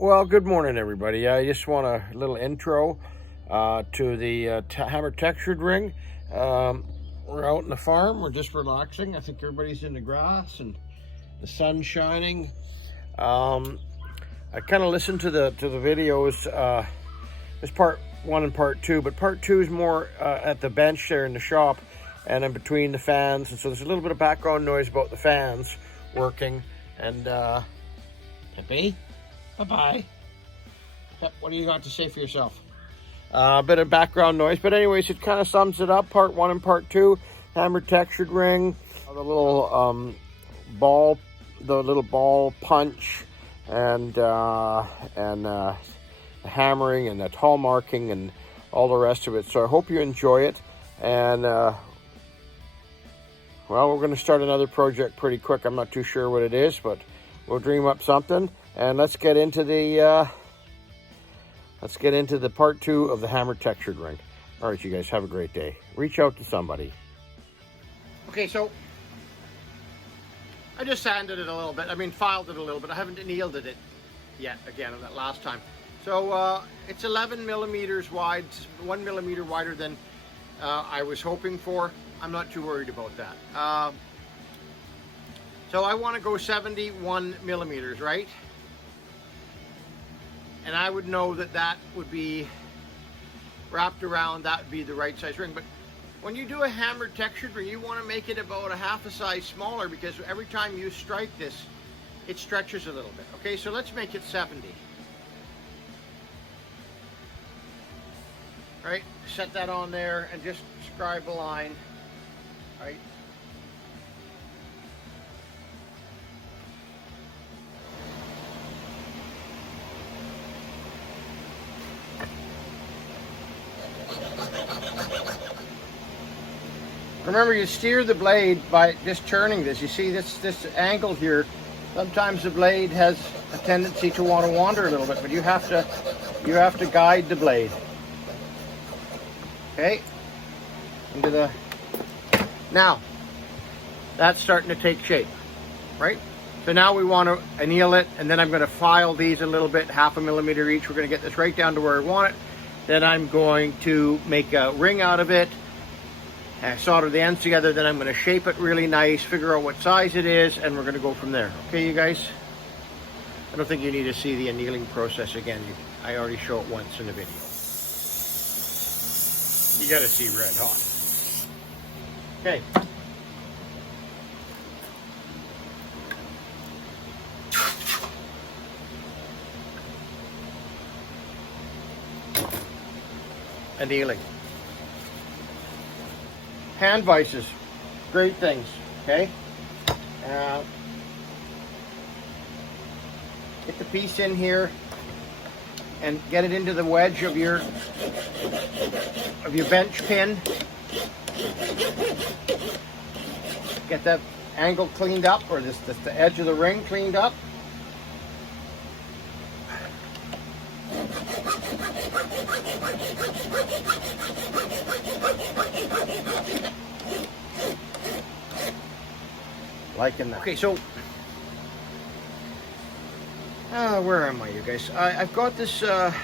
Well, good morning, everybody. I just want a little intro to the hammer textured ring. We're out in the farm. We're just relaxing. I think everybody's in the grass and the sun's shining. I kind of listened to the videos. It's part one and part two, but part two is more at the bench there in the shop and in between the fans. And so there's a little bit of background noise about the fans working. And Pepe, bye-bye. Pep, what do you got to say for yourself? A bit of background noise, but anyways, it kind of sums it up. Part one and part two, hammer textured ring, the little ball punch, and the hammering and the hallmarking and all the rest of it. So I hope you enjoy it. And well, we're going to start another project pretty quick. I'm not too sure what it is, but we'll dream up something. And let's get into the part two of the hammer textured ring. All right, you guys have a great day. Reach out to somebody. Okay, so I just sanded it a little bit. I mean, filed it a little bit. I haven't annealed it yet again on that last time. So it's 11 millimeters wide, 1 millimeter wider than I was hoping for. I'm not too worried about that. So I want to go 71 millimeters, right? And I would know that that would be wrapped around, that would be the right size ring. But when you do a hammer textured ring, you want to make it about a half a size smaller, because every time you strike this, it stretches a little bit. Okay, so let's make it 70. Right, set that on there and just scribe a line, right? Remember, you steer the blade by just turning this. You see this angle here. Sometimes the blade has a tendency to want to wander a little bit, but you have to guide the blade. Okay. Now that's starting to take shape, right? So now we want to anneal it, and then I'm going to file these a little bit, half a millimeter each. We're going to get this right down to where I want it. Then I'm going to make a ring out of it. Solder the ends together, then I'm going to shape it really nice, figure out what size it is, and we're going to go from there. Okay, you guys? I don't think you need to see the annealing process again. I already show it once in the video. You got to see red hot. Okay. Annealing. Hand vices, great things, okay? Get the piece in here and get it into the wedge of your bench pin. Get that angle cleaned up, or the edge of the ring cleaned up. Liking that. Okay, so where am I, you guys? I've got this. I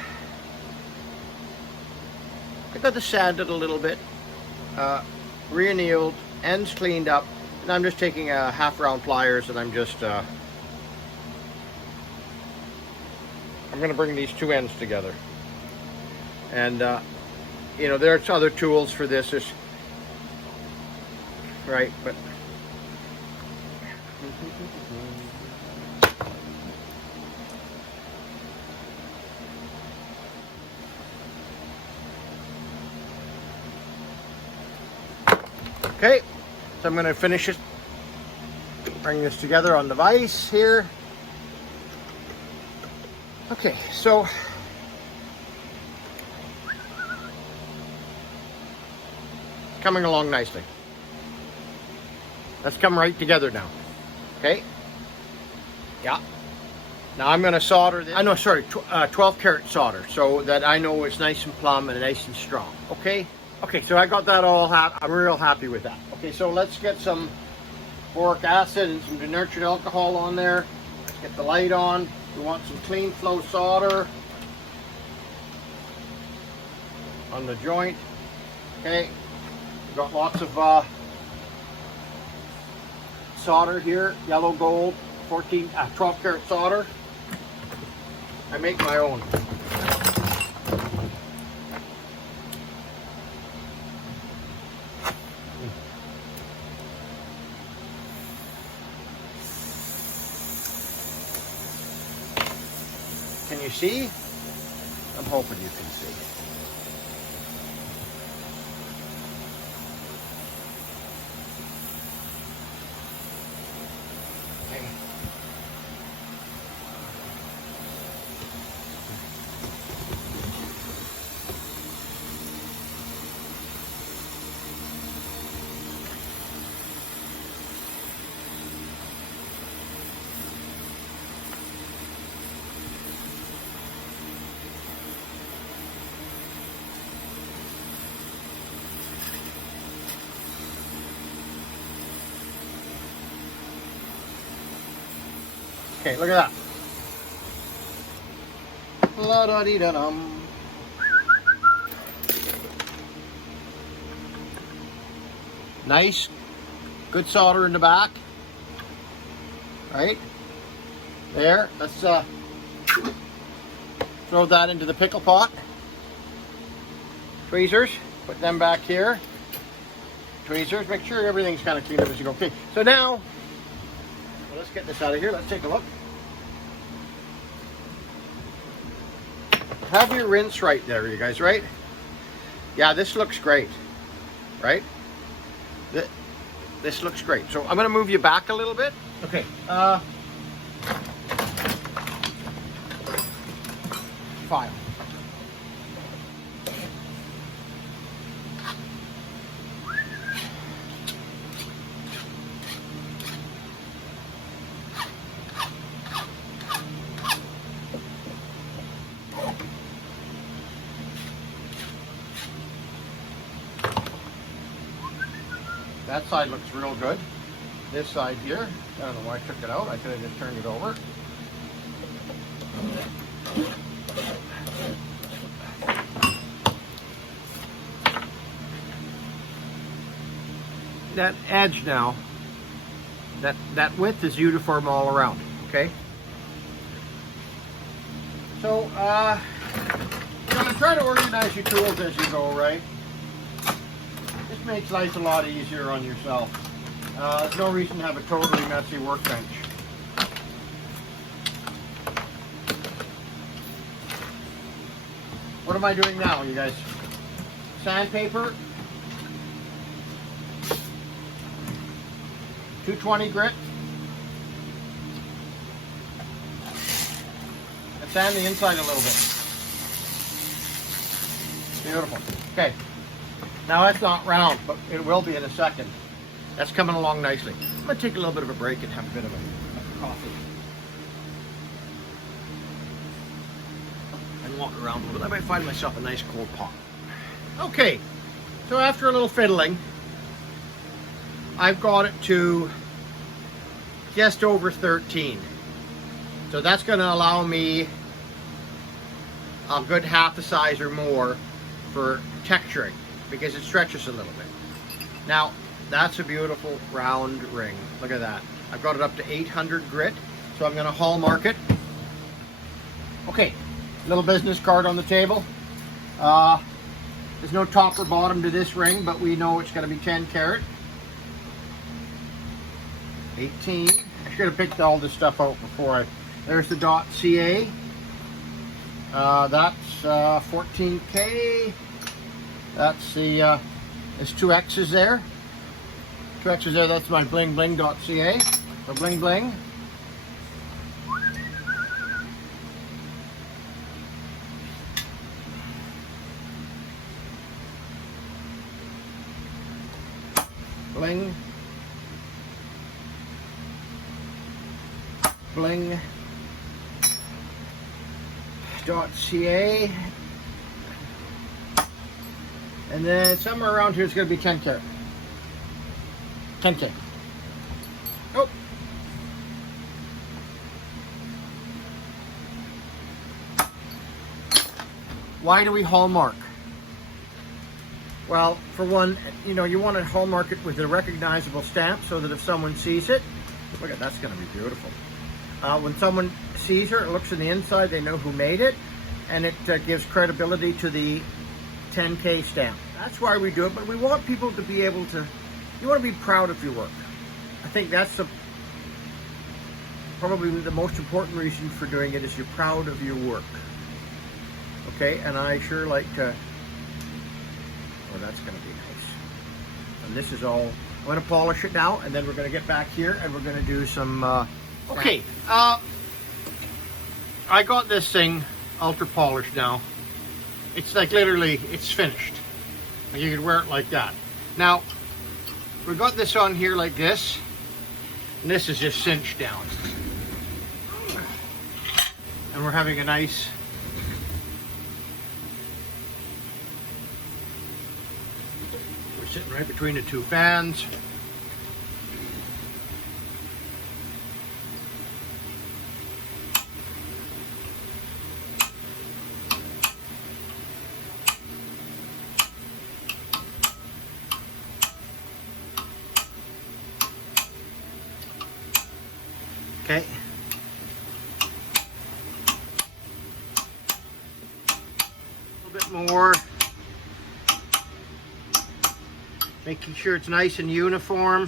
got this sanded a little bit, re-annealed, ends cleaned up, and I'm just taking a half-round pliers, and I'm just I'm going to bring these two ends together. And you know, there's other tools for this, right? But okay, so I'm going to finish it, bring this together on the vise here. Okay, so coming along nicely. Let's come right together now. Okay. Yeah. Now I'm going to solder this. 12 karat solder, so that I know it's nice and plumb and nice and strong. Okay. Okay, so I got that all. I'm real happy with that. Okay, so let's get some boric acid and some denatured alcohol on there. Let's get the light on. We want some clean flow solder on the joint. Okay, we've got lots of solder here, yellow gold, 12 karat solder. I make my own. Can you see? I'm hoping you can see. Okay, look at that. La-da-dee-da-dum. Nice, good solder in the back. Right there. Let's throw that into the pickle pot. Tweezers, put them back here. Tweezers, make sure everything's kind of clean up as you go. Okay, so now, well, let's get this out of here. Let's take a look. Have your rinse right there, you guys, right? Yeah, this looks great, right? This looks great. So I'm going to move you back a little bit. Okay. File. That side looks real good. This side here, I don't know why I took it out. I could have just turned it over. That edge now, that width is uniform all around, okay? So, you're gonna try to organize your tools as you go, right? This makes life a lot easier on yourself. There's no reason to have a totally messy workbench. What am I doing now, you guys? Sandpaper. 220 grit. And sand the inside a little bit. Beautiful. Okay. Now that's not round, but it will be in a second. That's coming along nicely. I'm going to take a little bit of a break and have a bit of a coffee. And walk around a little bit. I might find myself a nice cold pot. Okay, so after a little fiddling, I've got it to just over 13. So that's going to allow me a good half a size or more for texturing, because it stretches a little bit. Now, that's a beautiful round ring. Look at that. I've got it up to 800 grit, so I'm going to hallmark it. Okay, little business card on the table. There's no top or bottom to this ring, but we know it's going to be 10 karat. 18. I should have picked all this stuff out before there's the .ca. That's 14K. That's the, there's 2 X's there. 2 X's there, that's my bling bling.ca. So bling bling. Bling. Bling. .ca. And then somewhere around here it's going to be 10 karat. 10K. Oh. Why do we hallmark? Well, for one, you know, you want to hallmark it with a recognizable stamp so that if someone sees it, look at that's going to be beautiful. When someone sees her, it looks in the inside, they know who made it, and it gives credibility to the 10K stamp. That's why we do it, but we want people to be able to, you want to be proud of your work. I think that's probably the most important reason for doing it, is you're proud of your work. Okay, and I sure like to, oh, that's going to be nice. And this is all, I'm going to polish it now, and then we're going to get back here and we're going to do some, okay, I got this thing ultra polished now. It's like literally, it's finished. And you can wear it like that. Now, we got this on here like this, and this is just cinched down. And we're having a nice, we're sitting right between the two fans. Okay. A little bit more. Making sure it's nice and uniform.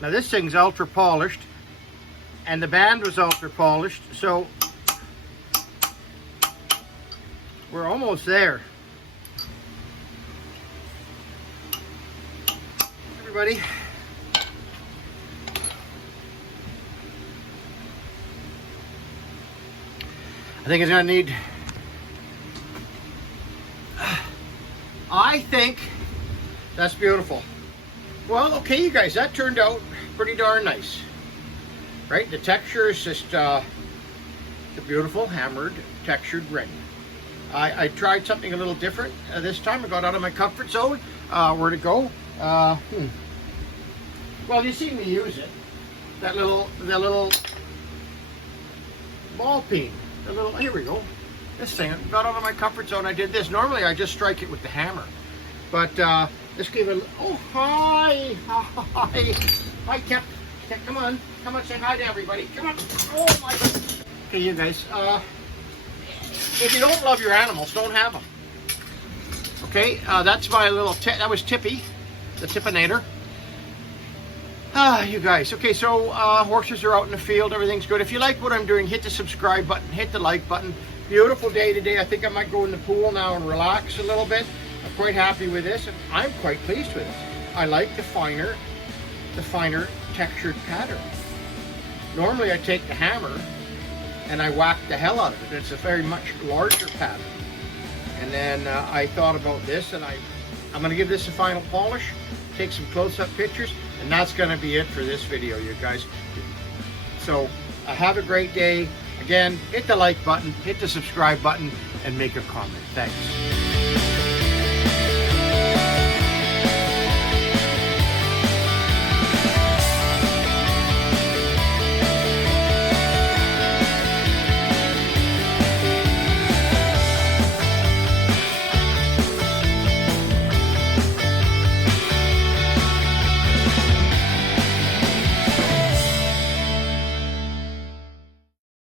Now this thing's ultra polished, and the band was ultra polished, so we're almost there. Everybody. I think it's gonna need, I think that's beautiful. Well, okay, you guys, that turned out pretty darn nice, right? The texture is just it's a beautiful hammered textured ring. I tried something a little different this time. I got out of my comfort zone. Where'd it go? Well, you see me use it. The little ball peen. Here we go. This thing, I got out of my comfort zone. I did this. Normally I just strike it with the hammer. But this gave it, oh, hi. Hi, Kip. Come on, say hi to everybody. Come on. Oh my God. Okay, you guys, if you don't love your animals, don't have them. Okay, that's my little tip. That was Tippy, the Tippinator. You guys, okay, so horses are out in the field, everything's good. If you like what I'm doing, hit the subscribe button, hit the like button. Beautiful day today. I think I might go in the pool now and relax a little bit. I'm quite happy with this, and I'm quite pleased with it. I like the finer textured pattern. Normally I take the hammer and I whack the hell out of it. It's a very much larger pattern. And then I thought about this, and I'm going to give this a final polish, take some close-up pictures, and that's going to be it for this video, you guys. So have a great day. Again, hit the like button, hit the subscribe button, and make a comment. Thanks.